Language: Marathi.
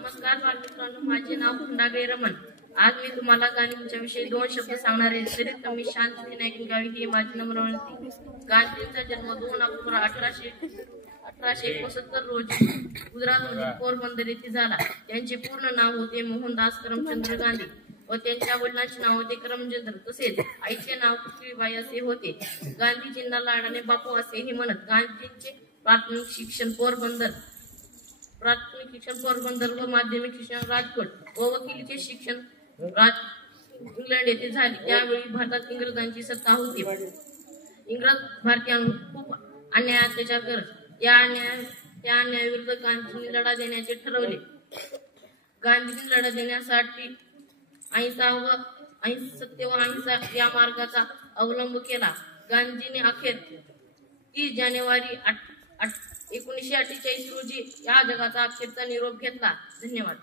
नमस्कार बालमित्रांनो, माझे नाव खंडागळे रमण। आज मी तुम्हाला गांधींच्या विषयी 2 शब्द सांगणार आहे। तरी तुम्ही शांततेने ऐकून घ्यावे ही माझी नम्र विनंती। गांधींचा जन्म 2 ऑक्टोबर 1869 रोजी गुजरातमधील पोरबंदर येथे झाला। त्यांचे पूर्ण नाव होते मोहनदास करमचंद गांधी व त्यांच्या वडिलांचे नाव होते करमचंद, तसेच आईचे नाव पुतळीबाई असे होते। गांधीजींना लाडाने बापू असेही म्हणत। गांधींचे प्राथमिक शिक्षण पोरबंदर व माध्यमिक शिक्षण राजकोट व वकिलीचे शिक्षण इंग्लंड येथे झाले। त्यावेळी भारतात इंग्रजांची सत्ता होती। इंग्रज भारतीयांवर खूप अन्याय अत्याचार करत। त्या अन्यायाविरुद्ध गांधींनी लढा देण्याचे ठरवले। गांधींनी लढा देण्यासाठी सत्य व अहिंसा या मार्गाचा अवलंब केला। गांधींनी अखेर 30 जानेवारी 1948 रोजी या जगाचा अखेरचा निरोप घेतला। धन्यवाद।